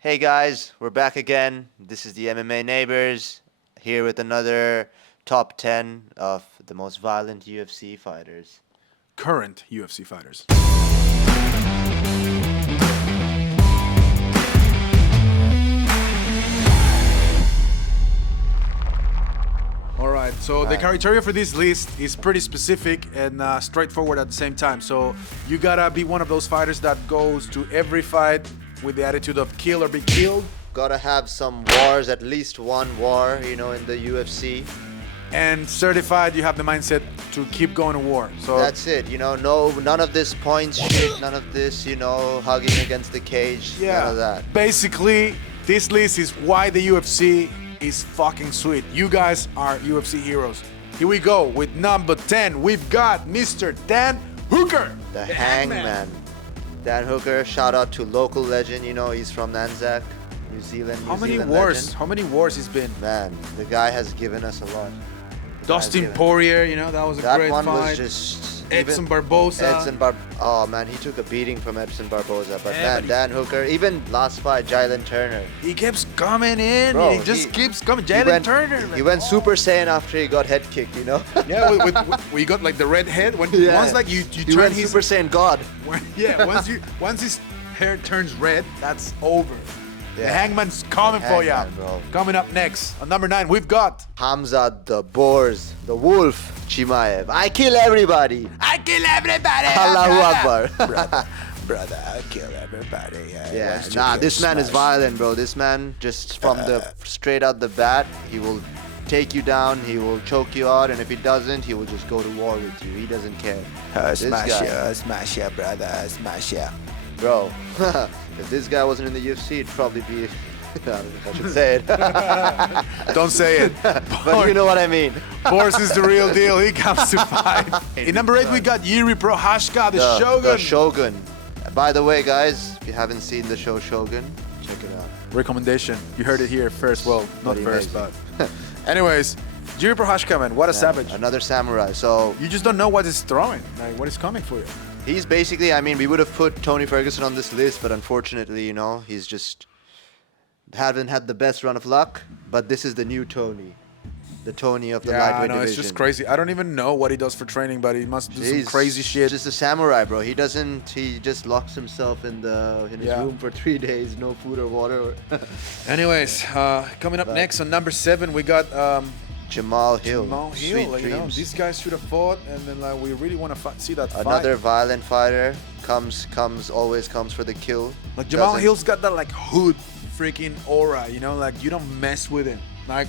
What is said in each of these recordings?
Hey guys, we're back again. This is the MMA Neighbors, here with another top 10 of the most violent UFC fighters. Current UFC fighters. All right, so the criteria for this list is pretty specific and straightforward at the same time. So you gotta be one of those fighters that goes to every fight with the attitude of kill or be killed. Gotta have some wars, at least one war, in the UFC. And certified, you have the mindset to keep going to war. So That's it, none of this points shit, none of this, hugging against the cage, none of that. basically, this list is why the UFC is fucking sweet. You guys are UFC heroes. Here we go with number 10. We've got Mr. Dan Hooker. The Hangman. Dan Hooker, shout out to local legend, he's from Anzac, New Zealand. How many Zealand wars? legend. How many wars he's been? Man, the guy has given us a lot. Dustin Poirier, that was a That great one fight. was just Edson Barboza. Oh man, he took a beating from Edson Barboza. But Yeah, man, but he- Dan Hooker, even last fight, Jalen Turner. He keeps coming in. Bro, he just keeps coming. He Jalen went- Turner. He went Super Saiyan after he got head kicked. Yeah, we got like the red head. Once like you he turn went his Super Saiyan God. once his hair turns red, that's over. The Yeah. Hangman's coming for ya. Hangman, bro. Coming up next, on number 9, we've got Hamza the Boars, the Wolf, Chimaev. I kill everybody. I kill everybody. Allahu Akbar. Brother, I kill everybody. Yeah, nah, this man is violent, bro. This man, just from the straight out the bat, he will take you down, he will choke you out, and if he doesn't, he will just go to war with you. He doesn't care. This guy, smash ya, brother, smash ya. bro, if this guy wasn't in the UFC, it'd probably be, I don't know if I should say it, Don't say it. but you know what I mean. Boris is the real deal. He comes to fight. In number 8, we got Yuri Prohashka, the Shogun. The Shogun. By the way, guys, if you haven't seen the show Shogun, check it out. Recommendation. You heard it here first. Well, not Pretty first, amazing. but. Anyways, Yuri Prohashka, man, what a savage. Another samurai. So You just don't know what he's throwing, like what is coming for you. he's basically, we would have put Tony Ferguson on this list, but unfortunately, he's just haven't had the best run of luck. But this is the new Tony. The Tony of the Yeah, I lightweight know, division. it's just crazy. I don't even know what he does for training, but he must do some crazy shit. Just a samurai, bro. He just locks himself in his Yeah. room for 3 days, no food or water. Anyways, coming up But- next on number 7, we got Jamal Hill. Jamal Sweet Hill. Like, dreams. these guys should have fought, and then we really want to see that fight. Another violent fighter always comes for the kill. Like Jamal Doesn't- Hill's got that like hood freaking aura, like you don't mess with him. Like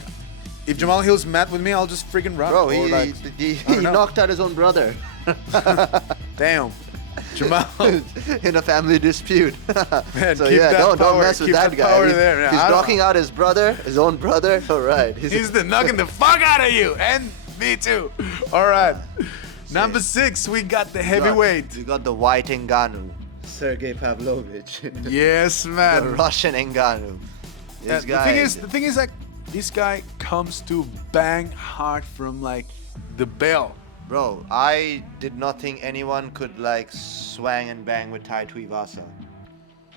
if Jamal Hill's mad with me, I'll just freaking run. Bro, Or, he I don't know. knocked out his own brother Damn, Jamal. in a family dispute. Man, So keep yeah, that don't power, mess with keep that that guy. power He's, there, man. he's I don't- knocking out his own brother. All right, He's the knocking the fuck out of you, and me too. All right, number 6, we got the heavyweight. We got the white Ngannou, Sergey Pavlovich. Yes, The man. Russian Ngannou. This guy. The thing is, like, this guy comes to bang hard from like the bell. Bro, I did not think anyone could like swang and bang with Tai Tuivasa.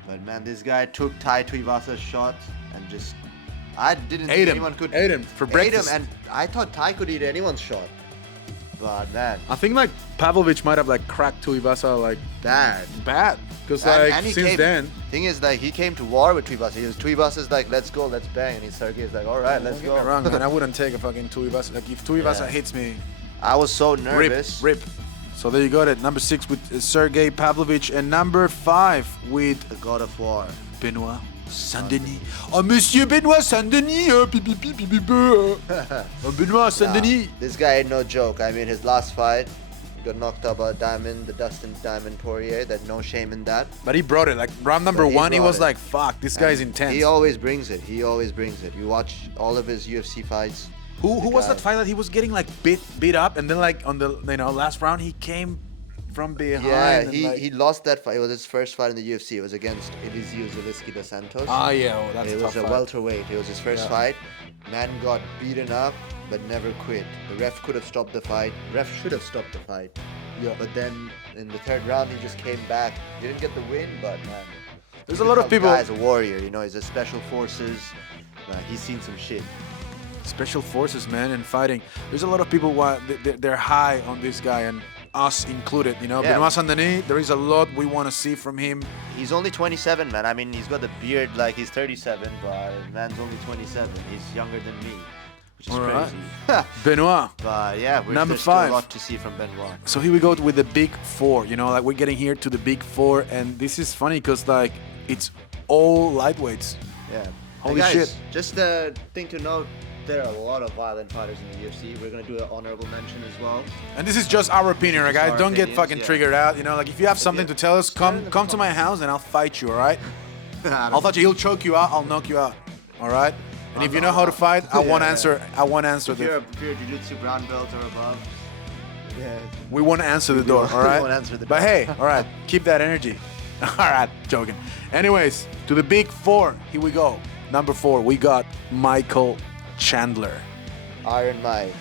But man, this guy took Tai Tuivasa's shot and just I didn't Ate think him. anyone could Ate him for ate breakfast. him, and I thought Tai could eat anyone's shot. But man, I think like Pavlovich might have like cracked Tuivasa like bad. bad because And- like and he since came, then. thing is like he came to war with Tuivasa. Tuivasa's like, let's go, let's bang, and Sergey's like, all right, let's Don't get me go. wrong, man. I wouldn't take a fucking Tuivasa. Like if Tuivasa Yeah. hits me, I was so nervous. rip. So there you got it. Number 6 with Sergey Pavlovich, and number 5 with The God of War. Benoit Saint-Denis. Oh, Monsieur Benoit Saint-Denis. Benoit Saint-Denis. This guy ain't no joke. His last fight, he got knocked out by the Dustin Diamond Poirier. That no shame in that. But he brought it. Like round number But he 1, he brought was it. like, "Fuck, this guy's And intense." He always brings it. You watch all of his UFC fights. Who The was guy- that fight that he was getting like beat up, and then like on the last round he came from behind. Yeah, and, he, like- he lost that fight. It was his first fight in the UFC. It was against Eliseo Zaleski dos Santos. Ah, yeah, oh, that's It a was tough a fight. welterweight. It was his first Yeah. fight. Man got beaten up, but never quit. The ref could have stopped the fight. Ref should have stopped the fight. Yeah. But then in the third round, he just came back. Didn't get the win, but man, There's a lot of people. Guy's a warrior, you know. He's a special forces. He's seen some shit. Special forces, man, and fighting. There's a lot of people they're high on this guy, and us included. You know, Yeah. Benoit Saint-Denis. There is a lot we want to see from him. He's only 27, man. I mean, he's got the beard like he's 37, but man's only 27. He's younger than me, which is All right. crazy. Benoit. But yeah, Number there's still 5. a lot to see from Benoit. So here we go with the big 4. You know, like we're getting here to the big 4, and this is funny because like it's all lightweights. Yeah. Holy guys, shit. Just a thing to note, there are a lot of violent fighters in the UFC. We're gonna do an honorable mention as well. And this is just our opinion, Just guys. our Don't get opinions, fucking yeah. triggered out. You know, like if you have something to tell us, Share in come the come to my house and I'll fight you. All right? I'll fight you. He'll choke you out. I'll knock you out. All right? And if you know how to fight, I won't Yeah, answer. I won't answer If you're the. a jiu-jitsu brown belt or above, yeah. We won't answer the door. won't- All we right? won't answer the But door. hey, all right, keep that energy. All right, joking. Anyways, to the big 4. Here we go. Number 4, we got Michael Chandler. Iron Mike.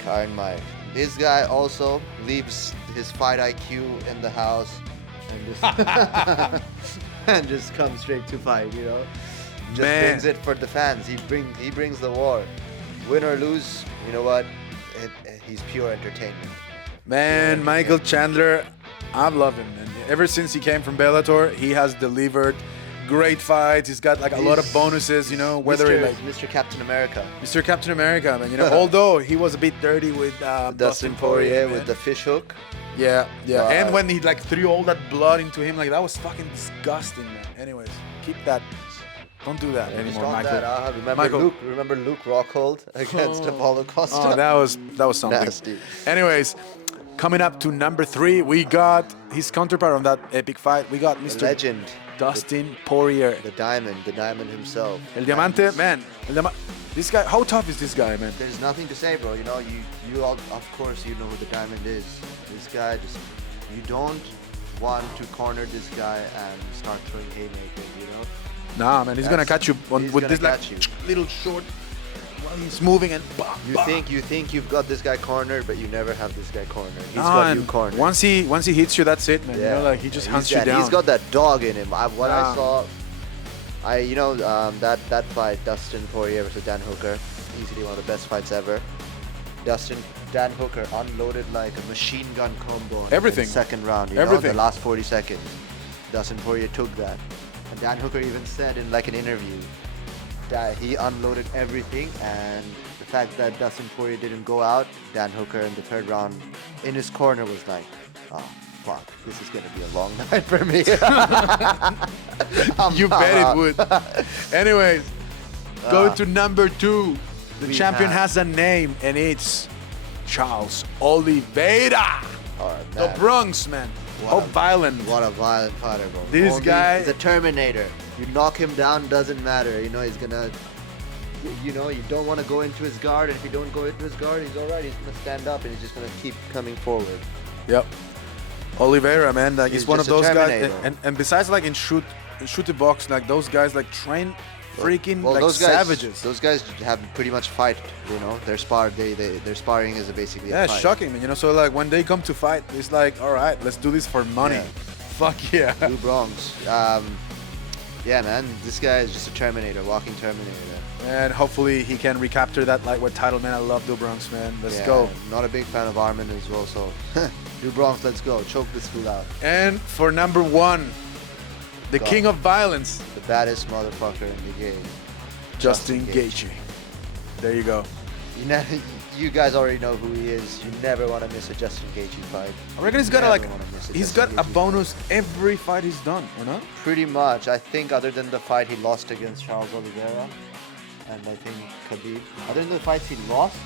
This guy also leaves his fight IQ in the house and just and just comes straight to fight, you know. Just Man. brings it for the fans. He brings the war. Win or lose, you know what? He's pure entertainment. Man, Michael Chandler, I've loved him. And ever since he came from Bellator, he has delivered great fights. He's got like a lot of He's- bonuses, you know, whether Mr. like Mr. Captain America. Mr. Captain America, man. You know, although he was a bit dirty with Dustin Poirier man. with the fish hook. Yeah. But- And when he like threw all that blood into him, like that was fucking disgusting, man. Anyways, keep that. Don't do that Just anymore, on Michael. that, remember Luke Rockhold against Apollo Costa? Oh, that was something. Nasty. Anyways, coming up to number 3, we got his counterpart on that epic fight. We got Mr. Legend. Dustin Poirier. The diamond himself. El Diamante, man. This guy, how tough is this guy, man? There's nothing to say, bro. You know, you all, of course, you know who the diamond is. This guy you don't want to corner this guy and start throwing haymakers, you know? Nah, man, he's gonna catch you he's with gonna this like catch you. little short while he's moving and. You think you've got this guy cornered, but you never have this guy cornered. He's Nah, got you and cornered. once he hits you, that's it, man. You know, like he just hunts you down. He's got that dog in him. What I Nah. saw, that fight, Dustin Poirier versus Dan Hooker, easily one of the best fights ever. Dan Hooker unloaded like a machine gun combo in Everything. the second round. You know, Everything. the last 40 seconds. Dustin Poirier took that. And Dan Hooker even said in like an interview that he unloaded everything, and the fact that Dustin Poirier didn't go out, Dan Hooker in the third round in his corner was like, oh fuck, this is gonna be a long night for me. You bet it would. Anyways, go to number 2. The we champion have- has a name, and it's Charles Oliveira. Oh, The man, Bronx, man. What How a- violent. what a violent fighter, bro. This guy- is a Terminator. You knock him down, doesn't matter. You know, he's gonna, you know, you don't want to go into his guard, and if you don't go into his guard, he's alright. He's gonna stand up, and he's just gonna keep coming forward. Yep. Oliveira, man, like he's He's one of just a those guys. Terminator. And besides, like in shoot the box, like those guys like train freaking like those guys, savages. Those guys have pretty much fight. You know, their sparring is basically Yeah, a fight. shocking, man. You know, so like when they come to fight, it's like, all right, let's do this for money. Yeah. Fuck yeah. Blue Bronx. Yeah, man, this guy is just a Terminator, walking Terminator. And hopefully he can recapture that lightweight title, man. I love Blue Bronx, man. Let's Yeah, go. Not a big fan of Armin as well, so Blue Bronx, let's go. Choke this fool out. And for number 1, the Go. king of violence, The baddest motherfucker in the game. Justin Gaethje. There you go. You guys already know who he is. You never want to miss a Justin Gaethje fight. I reckon he's got Never like wanna miss a he's Justin got a Gaethje bonus every fight he's done, you know? Pretty much. I think other than the fight he lost against Charles Oliveira, and I think Khabib. Other than the fights he lost,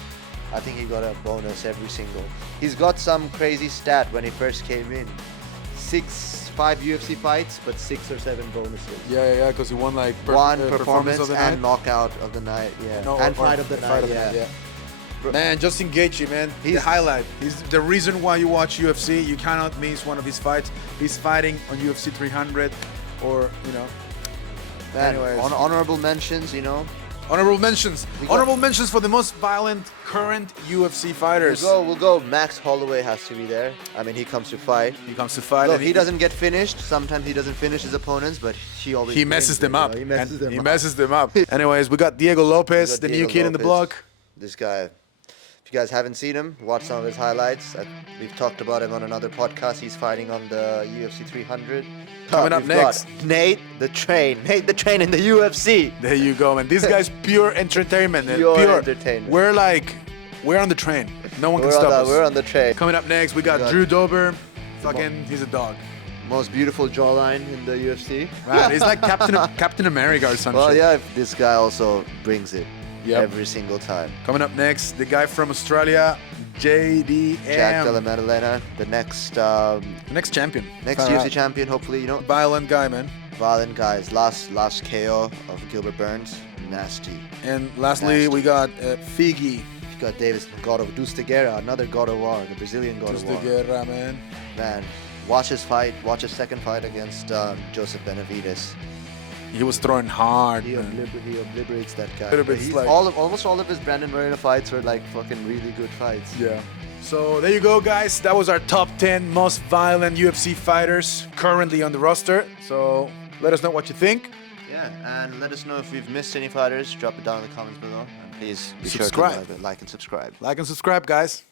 I think he got a bonus every single. He's got some crazy stat when he first came in. 5 UFC fights, but 6 or 7 bonuses. Yeah, because he won like One performance of the and night. knockout of the night, yeah. No, and or fight of the night, yeah. Man, Justin Gaethje, man, the He's- highlight. He's the reason why you watch UFC. You cannot miss one of his fights. He's fighting on UFC 300, or you know. Man, Anyways. honorable mentions, you know. Honorable mentions. Honorable mentions for the most violent current UFC fighters. We'll go. Max Holloway has to be there. I mean, he comes to fight. He comes to fight. Look, he doesn't get finished. Sometimes he doesn't finish his opponents, but he always messes them up. He messes them up. Messes them up. Anyways, we got Diego Lopez, the new kid in the block. This guy, if you guys haven't seen him, watch some of his highlights. We've talked about him on another podcast. He's fighting on the UFC 300. Coming up next, Nate the Train in the UFC. There you go, man. This guy's pure entertainment. Pure entertainment. We're on the train. No one can stop us. We're on the train. Coming up next, we got Drew Dober. Fucking, he's a dog. Most beautiful jawline in the UFC. Right, he's like Captain America or something. Well, yeah, this guy also brings it every single time. Coming up next, the guy from Australia, JDM. Jack Della Maddalena, the next champion. Next UFC champion, hopefully, you know. Violent guy, man. Violent guys. Last KO of Gilbert Burns. Nasty. And lastly, we got Figgy. You got Davis God of Deuce de Guerra, another God of War, the Brazilian God of War. Deuce de Guerra, man. Man, watch his fight. Watch his second fight against Joseph Benavidez. He was throwing hard. He obliterates that guy. Like almost all of his Brandon Moreno fights were like fucking really good fights. Yeah. So there you go, guys. That was our top 10 most violent UFC fighters currently on the roster. So let us know what you think. Yeah, and let us know if we've missed any fighters. Drop it down in the comments below. And please be sure to like and subscribe. Like and subscribe, guys.